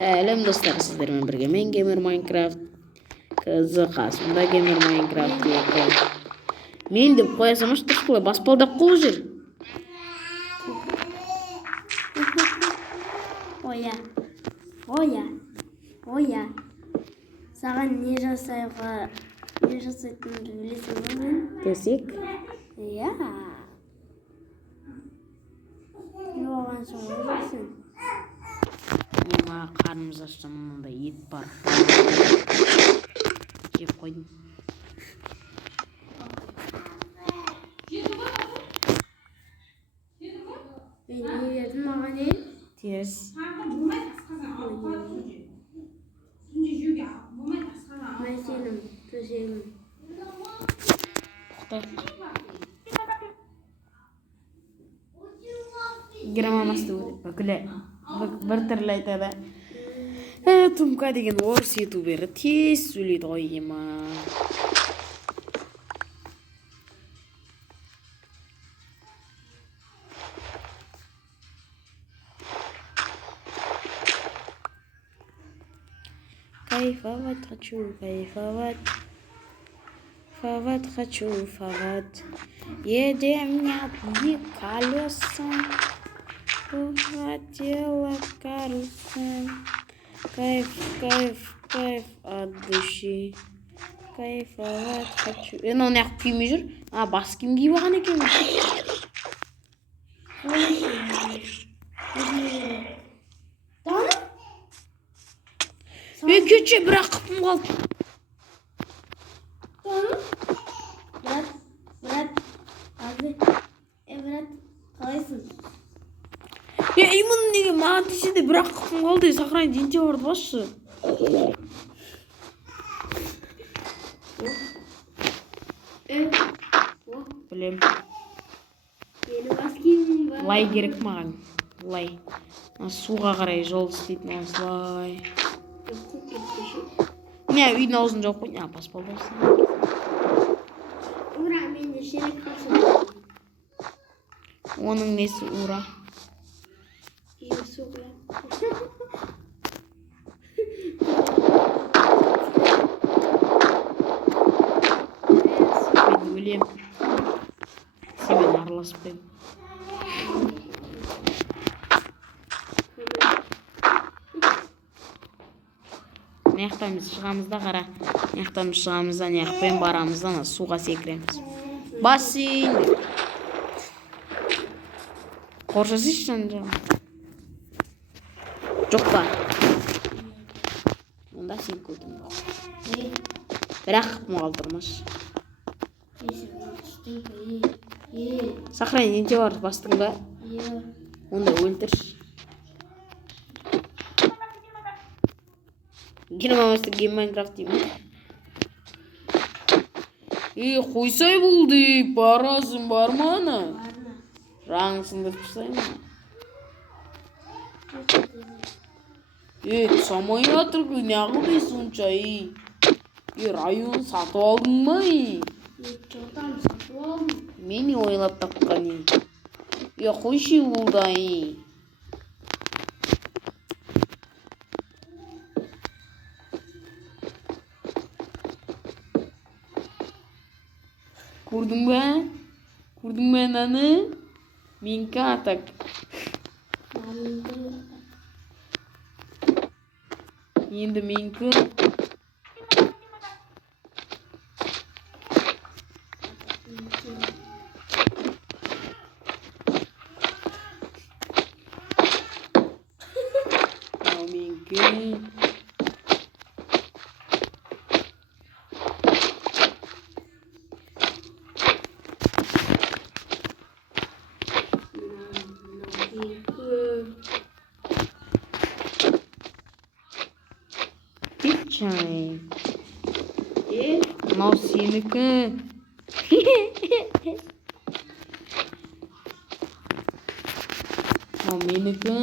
Әлем достар, сіздермен бірге мен геймер Майнкрафт, қызы қасымда геймер Майнкрафт екі. Мен деп қоя салмашы тұршылай баспалдақ қол жүр. Оя. Саған не жасайтынымды білесің бе мен? Төсек? Иә. Не болған соң ойлайсың? Мына қарнымыз ашты, мынандай ет бар. Жеп қойдым. Не бердің маған ел? Теріс. Мәселім, төсегім. Тоқтайық. Граммамасты бүкілі бір түрлі айтады. Тумка деген орыс ютубері тез сөйлейді ғой ема. Кайфовать хочу, кайфовать. Фавать. Едем на две колеса. Хотела карусель. Кайф от души. Кайфовать хочу. Ол неғып күйме жүр? Бас киім киіп алған екен. Кетші, бірақ қыпым қалды. Брат, қалайсың? Имын неге маған десе де бірақ қыпым қалды. Сохранить денте барды басшы. Білем. Лай керек маған. Лай. Суға қарай жол істейтін осылай. Не, үйдің аузын жауып қойын. Баспалды болсын. Ура, менде шерек қалсын. Оның несі ура? Суға. Мен өлем. Семен араласпайым. Неқтамыз шығамызда қара. Неқтамыз шығамызда неқпен барамыздан суға секіреміз. Бассейн. Қоршасыш жан. Жоқ па. Онда сен көтім жоқ. Бірақ қыпым қалдырмаш. Сохранить енте бар бастың ба? Онда өлтірш. Геномамасты гейм Майнкрафт деймін. Қойсай бұл дейіп, барасың бар ма ана? Жаңын сындырып жасаймын. Самайын атырғы, неғыл дейсің ұнша? Район сатып алдың ма? Жоқтан сатып алдым. Мені ойлап тапқан. Қойшы болды. Көрдің бә наны? Менкі атак. Енді менкі. Мынау сенікі. Мынау менікі.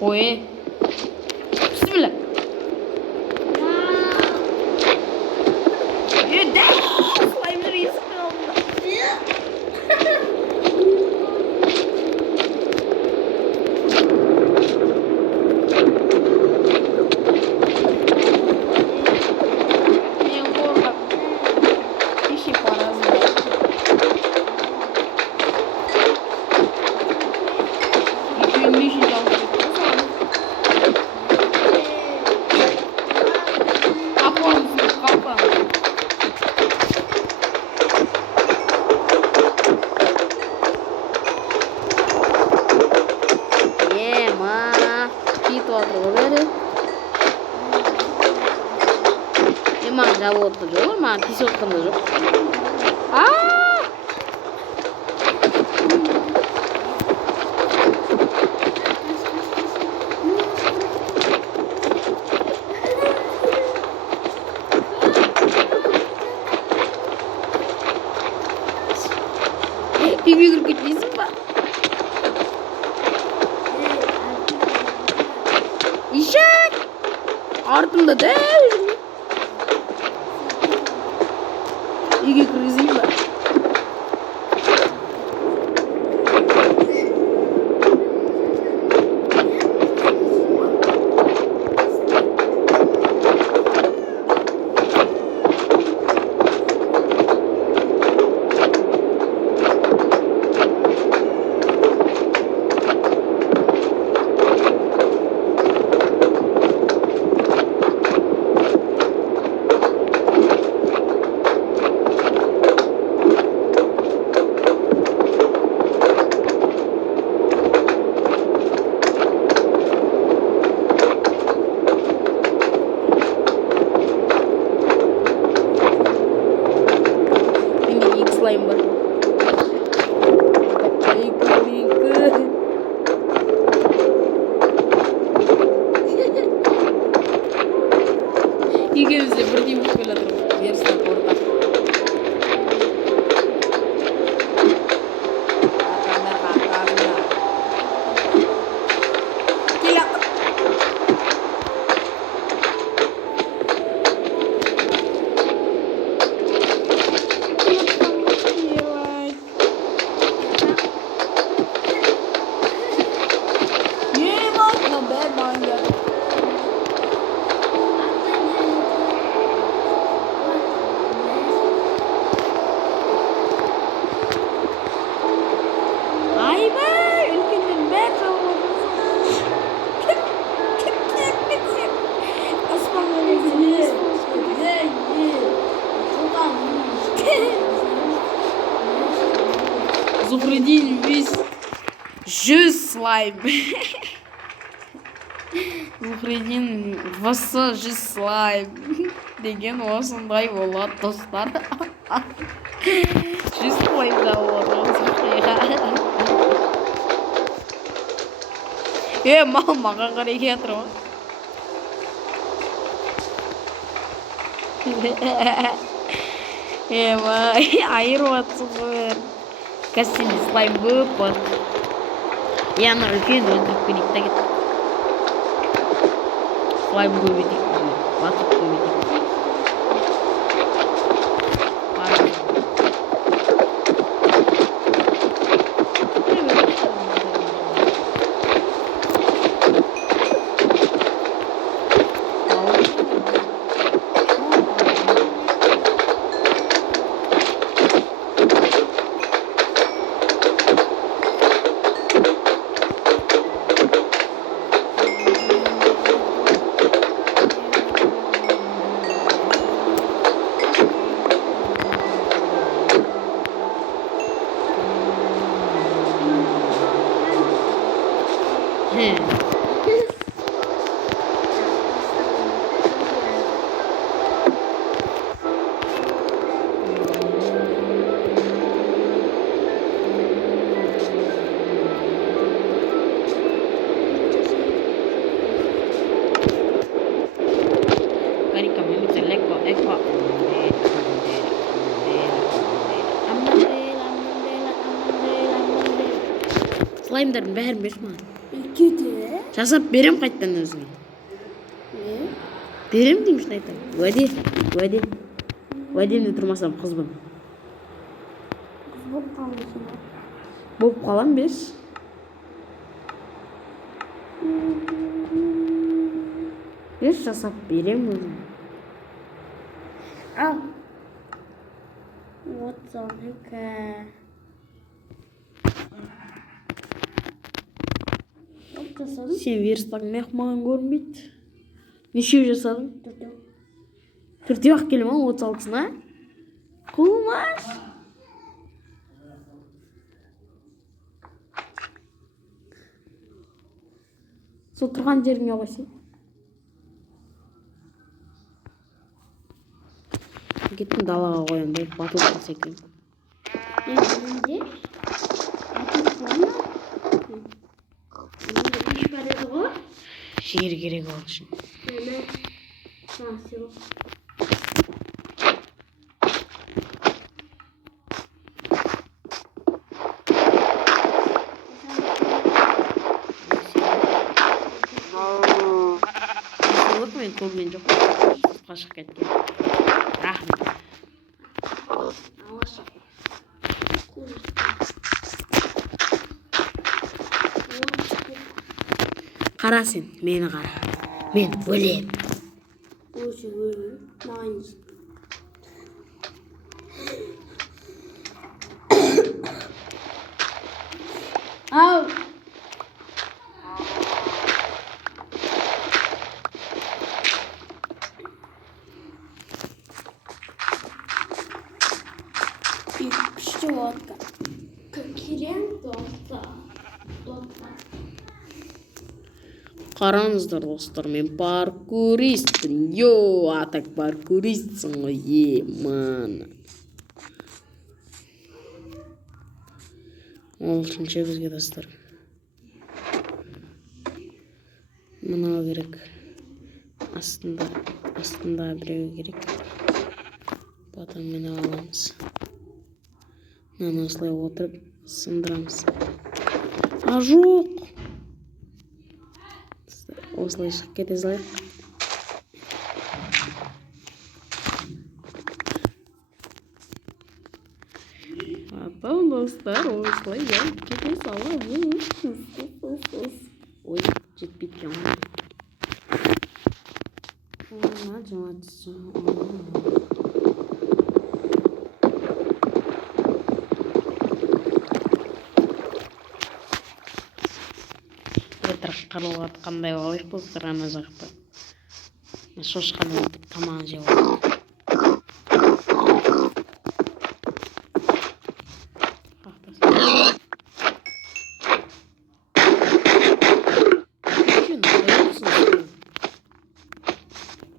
Қой. Бісміллә. Дәл слайм жүр есіктің алдында. жатыр ғой бәрі. Маған жабылып отқан жоқ, маған тиісіп отқан да жоқ. Үйге кіріп кетпейсің ба? Ишек! Артымда дәу жүрме. Үйге кіргізейін ба? Слайм бар. Екеумізде бірдей болып келе жатыр. Берістен ортақ. Зухридин весь 100 слайм. Зухридин васы 100 слайм. Деген осындай болады, достар. 100 слайм да болады. Маған қарай кетір ғой. Айырып атсың ғой. Кәстен слайм көп бар. Яна үлкен өндіріп көрейік та кет. Слайм көбетейік. Батып көбетейік. Слаймдардың бәрін берші маған. Кетті. Жасап берем қайттан өзіңе. Берем деймін шын айтам. Уәде. Уәдемде тұрмасам қызбын. Қыз болып қалмайсың ба? Болып қалам берші. Берші жасап берем өзіңе. Ал. Отсаңыка. Сен верстагың неғып маған көрінбейді. Нешеу жасадың? Төртеу. Төртеу-ақ келе ма 36-сына? Қумаш. сол тұрған жеріңе қойсың. Кеттім далаға қоямын деп батыл қалса екен. Әлемде? Батыл қуана? Әлемде еш бар еді ғой? Жер керек ол үшін. Мені сансыл. Мен көбімен жоқ. Сыртқа шығып кеткен. Рахмет. Алаша. Қара сен, мені қара. Мен өлем. Өзі өлім. Маған жет. Ау! Күшті водка. Керем достар. Қараңыздар достар, мен паркуристпін. Йо, атак паркуристсің ғой, мана. Ол үшінші бізге достар. Мынау керек. Астында біреу керек. Потом мені аламыз. Мені осылай отырып сындырамыз. А жоқ! Осылай шығып кете салайық. Атам достар, осылай кете саламыз. Ой, жетпейді екен ғой. Қарлығы атқандай болайық достар, ана жақта. Шошқаны өтіп тамағын жеп алайық.